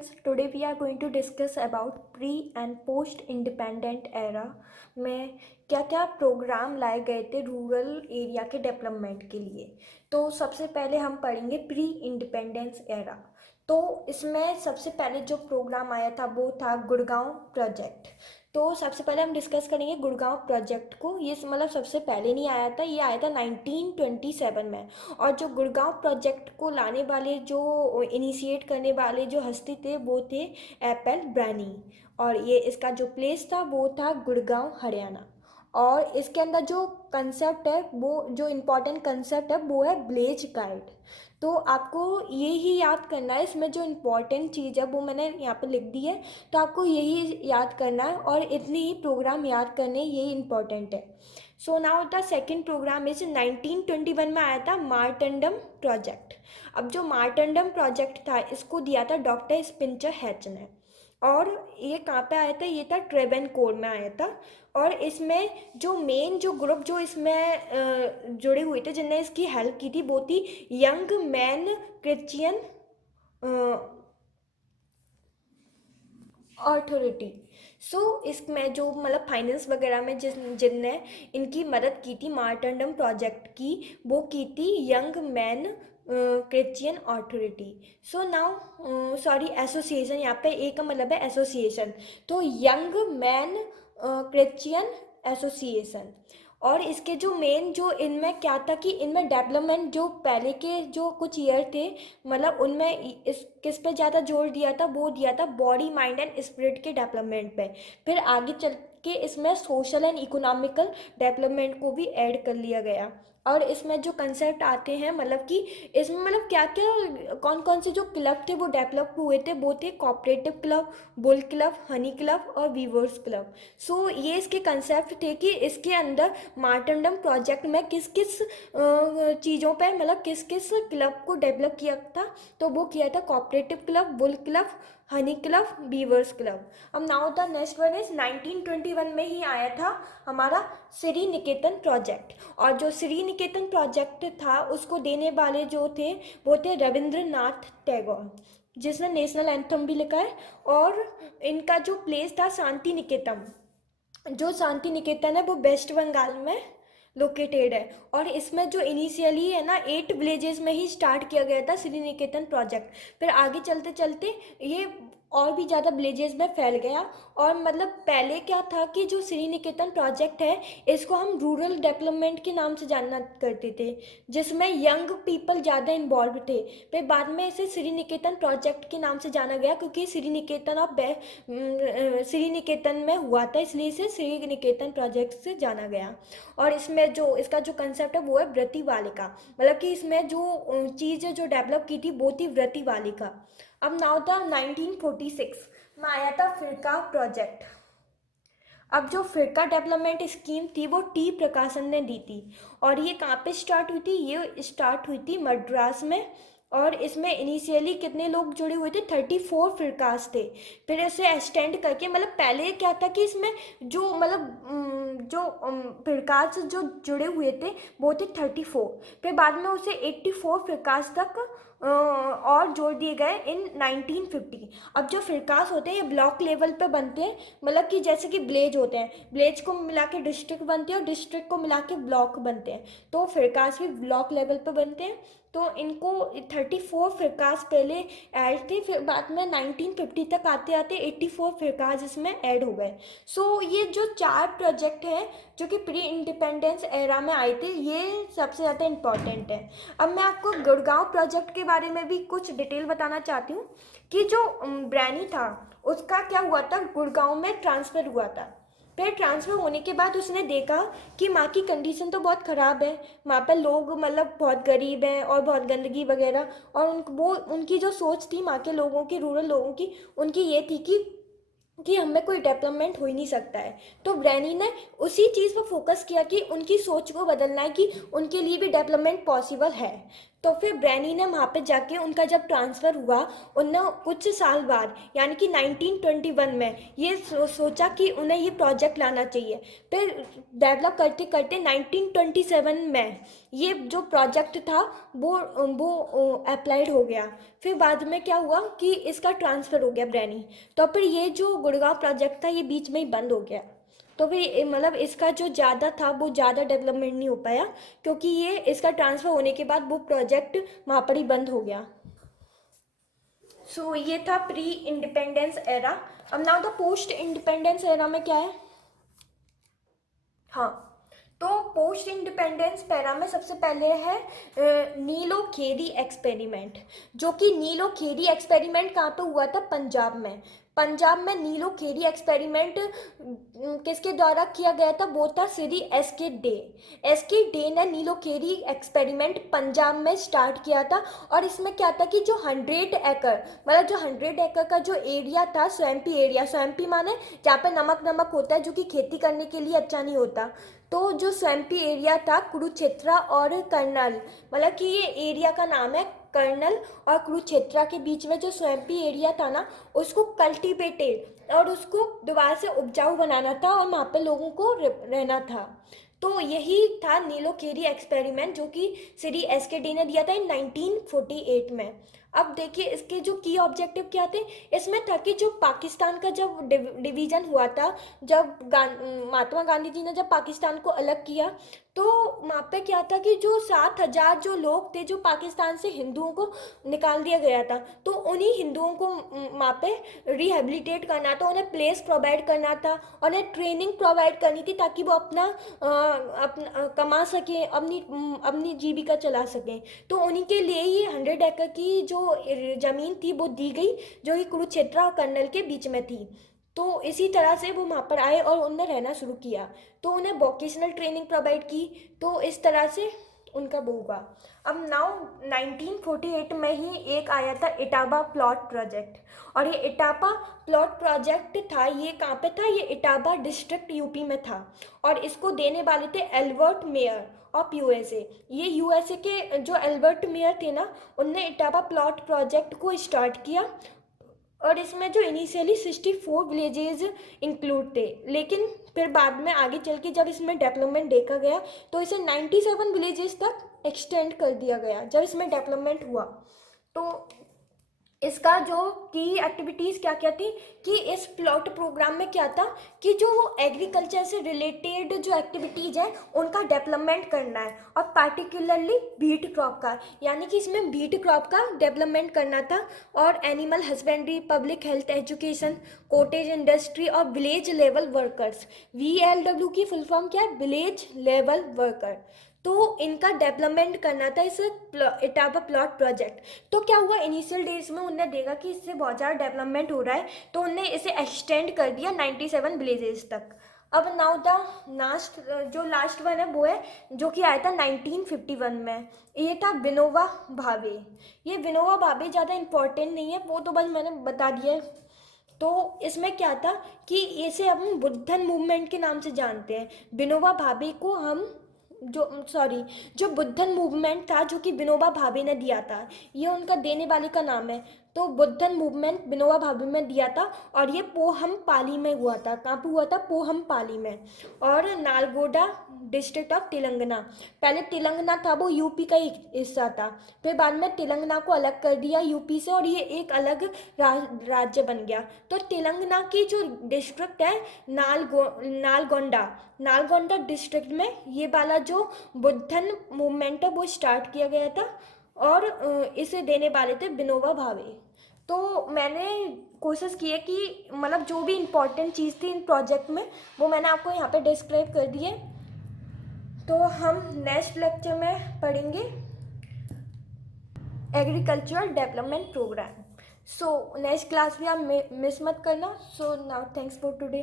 students, today we are going to discuss about pre and post independent era में क्या क्या programme लाए गए थे रूरल एरिया के डेवलपमेंट के लिए। तो सबसे पहले हम पढ़ेंगे प्री इंडिपेंडेंस एरा। तो इसमें सबसे पहले जो प्रोग्राम आया था वो था गुड़गांव प्रोजेक्ट। तो सबसे पहले हम डिस्कस करेंगे गुड़गांव प्रोजेक्ट को। ये मतलब सबसे पहले नहीं आया था, ये आया था 1927 में। और जो गुड़गांव प्रोजेक्ट को लाने वाले, जो इनिशिएट करने वाले जो हस्ती थे वो थे एपल ब्रानी। और ये इसका जो प्लेस था वो था गुड़गांव हरियाणा। और इसके अंदर जो कंसेप्ट है, वो जो इम्पोर्टेंट कंसेप्ट है वो है विलेज गाइड। तो आपको ये ही याद करना है, इसमें जो इम्पोर्टेंट चीज़ है वो मैंने यहाँ पे लिख दी है। तो आपको यही याद करना है और इतने ही प्रोग्राम याद करने, यही इम्पोर्टेंट है। So now the second program is 1921 में आया था मार्टंडम प्रोजेक्ट। अब जो मार्टंडम प्रोजेक्ट था इसको दिया था डॉक्टर स्पिंचर हैच ने। और ये कहाँ पे आया था, ये था ट्रेवेनकोर में आया था। और इसमें जो मेन जो ग्रुप जो इसमें जुड़े हुए थे, जिनने इसकी हेल्प की थी, वो थी यंग मैन क्रिश्चियन अथॉरिटी। सो इसमें जो मतलब फाइनेंस वगैरह में जिनने इनकी मदद की थी मार्टंडम प्रोजेक्ट की, वो की थी young man Christian authority. So now sorry association, यहाँ पे ए का मतलब है एसोसिएशन। तो यंग मैन क्रिश्चियन एसोसिएशन। और इसके जो मेन जो इनमें क्या था कि इनमें डेवलपमेंट जो पहले के जो कुछ ईयर थे, मतलब उनमें इस किस पे ज़्यादा जोर दिया था, वो दिया था बॉडी माइंड एंड स्पिरिट के डेवलपमेंट पे। फिर आगे चल के इसमें सोशल एंड इकोनॉमिकल डेवलपमेंट को भी ऐड कर लिया गया। और इसमें जो कंसेप्ट आते हैं, मतलब कि इसमें मतलब क्या क्या कौन कौन से जो क्लब थे वो डेवलप हुए थे, वो थे cooperative club, bull club, honey club और वीवर्स क्लब। सो ये इसके कंसेप्ट थे कि इसके अंदर मार्टंडम प्रोजेक्ट में किस किस चीज़ों पे, मतलब किस किस क्लब को डेवलप किया था। तो वो किया था cooperative club, bull club, honey club, beavers club. अब now the next one is 1921 में ही आया था हमारा श्री निकेतन प्रोजेक्ट। और जो श्री निकेतन प्रोजेक्ट था उसको देने वाले जो थे वो थे रविंद्रनाथ टैगोर, जिसने नेशनल एंथम भी लिखा है। और इनका जो प्लेस था शांति निकेतन। जो शांति निकेतन है वो वेस्ट बंगाल में लोकेटेड है। और इसमें जो इनिशियली है ना 8 विलेजेस में ही स्टार्ट किया गया था श्री निकेतन प्रोजेक्ट। फिर आगे चलते चलते ये और भी ज़्यादा विलेजेस में फैल गया। और मतलब पहले क्या था कि जो श्री निकेतन प्रोजेक्ट है इसको हम रूरल डेवलपमेंट के नाम से जानना करते थे, जिसमें यंग पीपल ज़्यादा इन्वॉल्व थे। फिर बाद में इसे श्री निकेतन प्रोजेक्ट के नाम से जाना गया, क्योंकि श्री निकेतन श्री निकेतन में हुआ था, इसलिए इसे श्री निकेतन प्रोजेक्ट से जाना गया। और इसमें जो इसका जो कंसेप्ट है वो है व्रती बालिका, मतलब कि इसमें जो चीज़ जो डेवलप की थी वो थी व्रती बालिका। अब नाउ था 1946 में आया था फिरका प्रोजेक्ट। अब जो फिरका डेवलपमेंट स्कीम थी वो टी प्रकाशन ने दी थी। और ये कहाँ पे स्टार्ट हुई थी, ये स्टार्ट हुई थी मद्रास में। और इसमें इनिशियली कितने लोग जुड़े हुए थे, 34 फिरकास थे। फिर इसे एक्सटेंड करके, मतलब पहले क्या था कि इसमें जो मतलब जो फिरकास जो जुड़े हुए थे वो थे 34। फिर बाद में उसे 84 फिरकास तक और जोड़ दिए गए इन 1950। अब जो फिरकास होते हैं ये ब्लॉक लेवल पे बनते हैं, मतलब कि जैसे कि विलेज होते हैं, विलेज को मिला के डिस्ट्रिक्ट बनते हैं और डिस्ट्रिक्ट को मिला के ब्लॉक बनते हैं। तो फिरकास भी ब्लॉक लेवल पे बनते हैं। तो इनको 34 फिरकास पहले ऐड थे, फिर बाद में 1950 तक आते आते 84 फिरकास इसमें ऐड हो गए। सो ये जो 4 प्रोजेक्ट हैं जो कि प्री इंडिपेंडेंस एरा में आए थे, ये सबसे ज़्यादा इम्पॉर्टेंट है। अब मैं आपको गुड़गांव प्रोजेक्ट के बारे में भी कुछ डिटेल बताना चाहती हूँ कि जो ब्रैनी था उसका क्या हुआ था, गुड़गांव में ट्रांसफ़र हुआ था। फिर ट्रांसफ़र होने के बाद उसने देखा कि माँ की कंडीशन तो बहुत ख़राब है, वहाँ पर लोग मतलब बहुत गरीब हैं और बहुत गंदगी वगैरह। और वो उनकी जो सोच थी माँ के लोगों की, रूरल लोगों की, उनकी ये थी कि हमें कोई डेवलपमेंट हो ही नहीं सकता है। तो ब्रैनी ने उसी चीज़ पर फोकस किया कि उनकी सोच को बदलना है, कि उनके लिए भी डेवलपमेंट पॉसिबल है। तो फिर ब्रैनी ने वहाँ पे जाके उनका जब ट्रांसफ़र हुआ उन्हें कुछ साल बाद यानी कि 1921 में ये सोचा कि उन्हें ये प्रोजेक्ट लाना चाहिए। फिर डेवलप करते करते 1927 में ये जो प्रोजेक्ट था वो अप्लाइड हो गया। फिर बाद में क्या हुआ कि इसका ट्रांसफ़र हो गया ब्रैनी, तो फिर ये जो गुड़गांव प्रोजेक्ट था ये बीच में ही बंद हो गया। तो फिर मतलब इसका जो ज़्यादा था वो ज़्यादा डेवलपमेंट नहीं हो पाया, क्योंकि ये इसका ट्रांसफ़र होने के बाद वो प्रोजेक्ट वहाँ पर ही बंद हो गया। सो ये था प्री इंडिपेंडेंस एरा। अब now the post independence era में क्या है। हाँ, तो पोस्ट इंडिपेंडेंस पैरा में सबसे पहले है नीलो खेरी एक्सपेरिमेंट, जो कि नीलो खेरी एक्सपेरिमेंट कहाँ पे हुआ था, पंजाब में। पंजाब में नीलो खेरी एक्सपेरिमेंट किसके द्वारा किया गया था, वो था श्री एस के डे ने नीलो खेरी एक्सपेरिमेंट पंजाब में स्टार्ट किया था। और इसमें क्या था कि जो 100 एकड़ मतलब जो 100 एकड़ का जो एरिया था, स्वैम्पी एरिया, स्वैम्पी माने जहाँ पे नमक नमक होता है जो कि खेती करने के लिए अच्छा नहीं होता, तो जो स्वैम्पी एरिया था कुरुक्षेत्रा और कर्नल, मतलब कि ये एरिया का नाम है कर्नल और कुरुक्षेत्रा के बीच में जो स्वैम्पी एरिया था ना, उसको कल्टीवेटेड और उसको दोबारा से उपजाऊ बनाना था और वहाँ पे लोगों को रहना था। तो यही था नीलो खेरी एक्सपेरिमेंट जो कि श्री एस के डे ने दिया था इन 1948 में। अब देखिए इसके जो की ऑब्जेक्टिव क्या थे। इसमें था कि जो पाकिस्तान का जब डिवीज़न हुआ था, जब महात्मा गांधी जी ने जब पाकिस्तान को अलग किया, तो वहाँ पे क्या था कि जो 7,000 जो लोग थे जो पाकिस्तान से हिंदुओं को निकाल दिया गया था, तो उन्हीं हिंदुओं को वहाँ पे रिहेबिलिटेट करना था, उन्हें प्लेस प्रोवाइड करना था, उन्हें ट्रेनिंग प्रोवाइड करनी थी ताकि वो अपना कमा सकें, अपनी जीविका चला सकें। तो उन्हीं के लिए ही 100 एकड़ की जो ज़मीन थी वो दी गई, जो कि कुरुक्षेत्र और कर्नल के बीच में थी। तो इसी तरह से वो वहाँ पर आए और उन्होंने रहना शुरू किया, तो उन्हें वोकेशनल ट्रेनिंग प्रोवाइड की, तो इस तरह से उनका वो हुआ। अब नाउ 1948 में ही एक आया था इटावा प्लॉट प्रोजेक्ट, और ये इटावा प्लॉट प्रोजेक्ट था, ये कहाँ पे था, ये इटावा डिस्ट्रिक्ट यूपी में था, और इसको देने वाले थे एल्बर्ट मेयर ऑफ यूएसए। ये यूएसए के जो एल्बर्ट मेयर थे ना, उनने इटावा प्लॉट प्रोजेक्ट को स्टार्ट किया, और इसमें जो इनिशियली 64 विलेजेस इंक्लूड थे, लेकिन फिर बाद में आगे चल के जब इसमें डेवलपमेंट देखा गया तो इसे 97 विलेजेस तक एक्सटेंड कर दिया गया जब इसमें डेवलपमेंट हुआ। तो इसका जो की एक्टिविटीज़ क्या क्या थी कि इस प्लॉट प्रोग्राम में क्या था कि जो एग्रीकल्चर से रिलेटेड जो एक्टिविटीज़ हैं उनका डेवलपमेंट करना है, और पार्टिकुलरली बीट क्रॉप का, यानी कि इसमें बीट क्रॉप का डेवलपमेंट करना था, और animal husbandry, public health, education, cottage industry और विलेज लेवल वर्कर्स। VLW की फुल फॉर्म क्या है, विलेज लेवल वर्कर। तो इनका डेवलपमेंट करना था इस इटावा प्लॉट प्रोजेक्ट। तो क्या हुआ, इनिशियल डेज में उन्होंने देखा कि इससे बहुत ज़्यादा डेवलपमेंट हो रहा है, तो उन्होंने इसे एक्सटेंड कर दिया 97 विलेजेस तक। अब नाउ द लास्ट वन है वो है जो कि आया था 1951 में, ये था विनोबा भावे। ये विनोबा भावे ज़्यादा इम्पोर्टेंट नहीं है, वो तो बस मैंने बता दिया है। तो इसमें क्या था कि इसे हम बुद्धन मूवमेंट के नाम से जानते हैं। विनोबा भावे को हम जो बुद्धन मूवमेंट था जो कि विनोबा भावे ने दिया था, ये उनका देने वाले का नाम है। तो बुद्धन मूवमेंट विनोबा भावे में दिया था, और ये पोहम पाली में हुआ था। कहाँ पे हुआ था, पोहम पाली में, और नालगोंडा डिस्ट्रिक्ट ऑफ तेलंगाना। पहले तेलंगाना था वो यूपी का ही हिस्सा था, फिर बाद में तेलंगाना को अलग कर दिया यूपी से, और ये एक अलग राज्य बन गया। तो तेलंगाना की जो डिस्ट्रिक्ट है नालगोंडा डिस्ट्रिक्ट में ये वाला जो बुद्धन मूवमेंट है वो स्टार्ट किया गया था, और इसे देने वाले थे विनोबा भावे। तो मैंने कोशिश की है कि मतलब जो भी इम्पोर्टेंट चीज़ थी इन प्रोजेक्ट में वो मैंने आपको यहाँ पे डिस्क्राइब कर दी है। तो हम नेक्स्ट लेक्चर में पढ़ेंगे agricultural development program. So next class भी आप मिस मत करना। So now thanks for today.